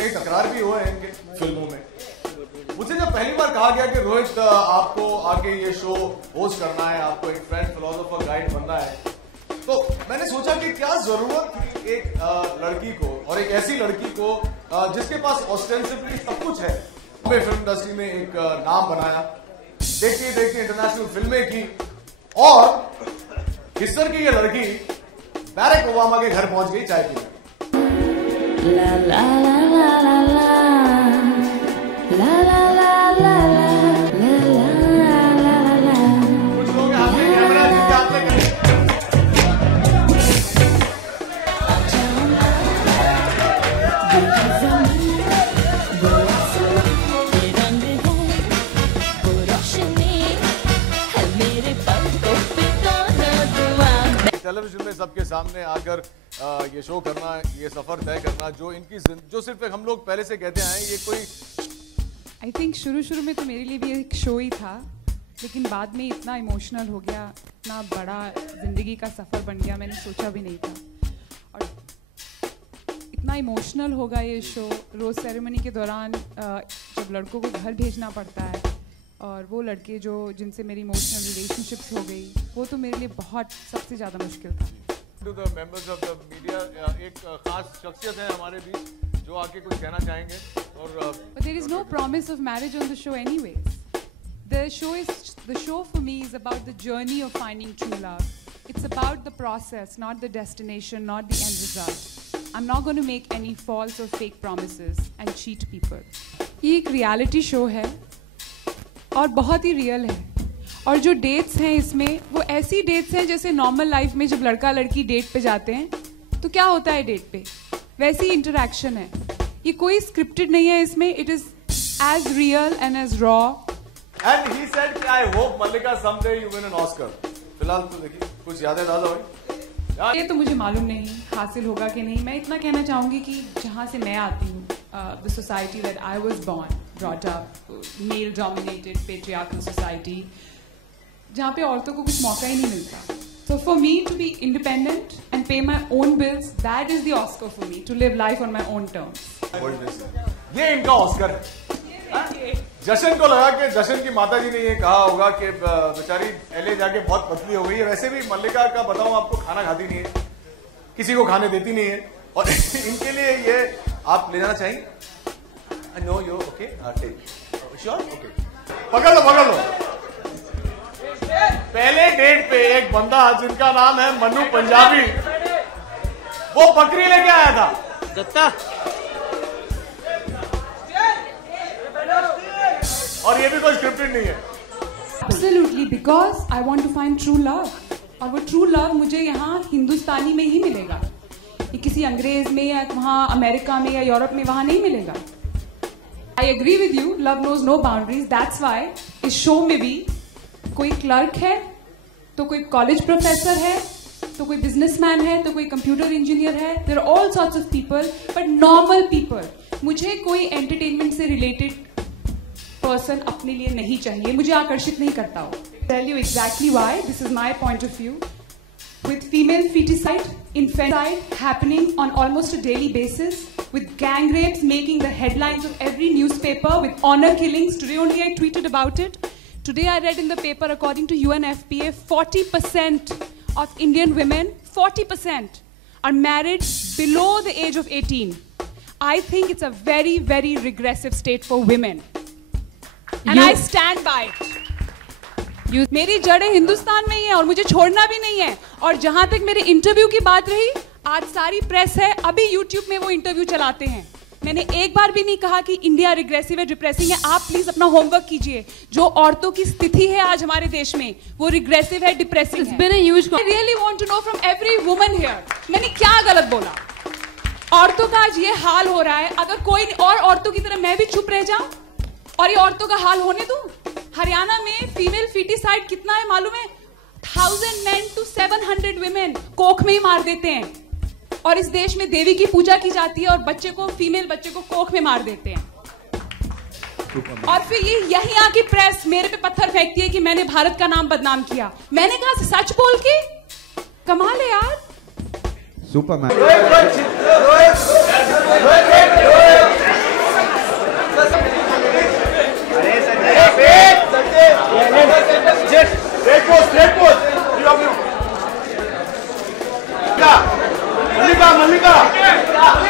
कई टकरार भी हुए हैं इनके फिल्मों में। मुझे जब पहली बार कहा गया कि रोहित आपको आगे ये शो होस्ट करना है, आपको एक फ्रेंड फिलोसोफर गाइड बनना है, तो मैंने सोचा कि क्या जरूरत थी एक लड़की को, और एक ऐसी लड़की को जिसके पास ऑस्टेंसिवली सब कुछ है। हमें फिल्म इंडस्ट्री में एक नाम बनाया, देखते देखते इंटरनेशनल फिल्में की, और हिस्सर की ये लड़की बैरक ओबामा के घर पहुंच गई चाय पीने। ला ला ला ला ला ला ला ला ला ला ला। कुछ लोग हाथ में कैमरा जिसके हाथ में करें। टेलीविजन में सबके सामने आकर ये शो करना, ये सफर तय करना, जो सिर्फ हम लोग पहले से कहते आए, ये कोई आई थिंक शुरू में तो मेरे लिए भी एक शो ही था, लेकिन बाद में इतना इमोशनल हो गया, इतना बड़ा जिंदगी का सफर बन गया, मैंने सोचा भी नहीं था। और इतना इमोशनल होगा ये शो। रोज सेरेमनी के दौरान जब लड़कों को घर भेजना पड़ता है, और वो लड़के जिनसे मेरी इमोशनल रिलेशनशिप्स हो गई, वो तो मेरे लिए बहुत सबसे ज़्यादा मुश्किल था। To the members of the media, एक खास शख्सियत है हमारे बीच जो आके कुछ कहना चाहेंगे। और But there is no promise of marriage on the show anyways. The show for me is about the journey of finding true love. It's about the process, not the destination, not the end result. I'm not going to make any false or fake promises and cheat people. ये एक reality show है और बहुत ही real है, और जो dates हैं इसमें वो ऐसी डेट्स हैं जैसे नॉर्मल लाइफ में जब लड़का लड़की डेट पे जाते हैं तो क्या होता है डेट पे, वैसी इंटरेक्शन है। ये कोई स्क्रिप्टेड नहीं है इसमें, it is as real and as raw. And he said कि I hope Mallika someday you win an Oscar. फिलहाल तो देखिए कुछ याद है दादा भाई? ये तो मुझे मालूम नहीं हासिल होगा कि नहीं। मैं इतना कहना चाहूंगी कि जहां से मैं आती हूँ, the society that I was born brought up, male dominated patriarchal society, जहाँ पे औरतों को कुछ मौका ही नहीं मिलता। So for me to be independent and pay my own bills, that is the Oscar for me, to live life on my own terms. ये इनका ऑस्कर है। जशन को लगा कि जशन की माता जी ने ये कहा होगा कि बेचारी एलए जाके बहुत पतली हो गई है। वैसे भी मल्लिका का बताऊं आपको, खाना खाती नहीं है, किसी को खाने देती नहीं है, और इनके लिए ये आप ले जाना चाहेंगे? No you okay, sure, okay, पकड़ लो। पहले डेट पे एक बंदा जिनका नाम है मनु पंजाबी, वो बकरी लेके आया था। दत्ता। और ये भी कोई स्क्रिप्टेड नहीं है। Absolutely, because I want to find true love, और वो ट्रू लव मुझे यहाँ हिंदुस्तानी में ही मिलेगा। ये किसी अंग्रेज में या वहाँ अमेरिका में या यूरोप में वहाँ नहीं मिलेगा। I agree with you, love knows no boundaries. That's why इस शो में भी कोई क्लर्क है, तो कोई कॉलेज प्रोफेसर है, तो कोई बिजनेसमैन है, तो कोई कंप्यूटर इंजीनियर है। There are all sorts of people, but normal people. मुझे कोई एंटरटेनमेंट से रिलेटेड पर्सन अपने लिए नहीं चाहिए, मुझे आकर्षित नहीं करता हो। Tell you exactly why, this is my point of view. With female feticide, infanticide happening on almost a daily basis, with gang rapes making the headlines of every newspaper, with honor killings. Today only I tweeted about it. Today I read in the paper, according to UNFPA, 40% of Indian women, 40% are married below the age of 18. I think it's a very, very regressive state for women. And I stand by it. मेरी जड़ें हिंदुस्तान में ही है और मुझे छोड़ना भी नहीं है। और जहां तक मेरे इंटरव्यू की बात रही, आज सारी प्रेस है, अभी यूट्यूब में वो इंटरव्यू चलाते हैं। मैंने एक बार भी नहीं कहा कि इंडिया रिग्रेसिव है, डिप्रेसिंग है। आप प्लीज अपना होमवर्क कीजिए। जो औरतों की स्थिति है आज हमारे देश में, वो रिग्रेसिव है, डिप्रेसिंग है। I really want to know from every woman here, मैंने क्या गलत बोला? औरतों का आज ये हाल हो रहा है, अगर कोई और औरतों की तरह मैं भी चुप रह जाऊं और ये औरतों का हाल होने दूं? हरियाणा में फीमेल फीटिसाइड कितना है मालूम है? 1000 men to 700 women कोख में ही मार देते हैं। और इस देश में देवी की पूजा की जाती है और फीमेल बच्चे को कोख में मार देते हैं। और फिर ये यही आके प्रेस मेरे पे पत्थर फेंकती है कि मैंने भारत का नाम बदनाम किया। मैंने कहा सच बोल के? कमाल है यार। Superman. Straight pose. Three of you. Mallika.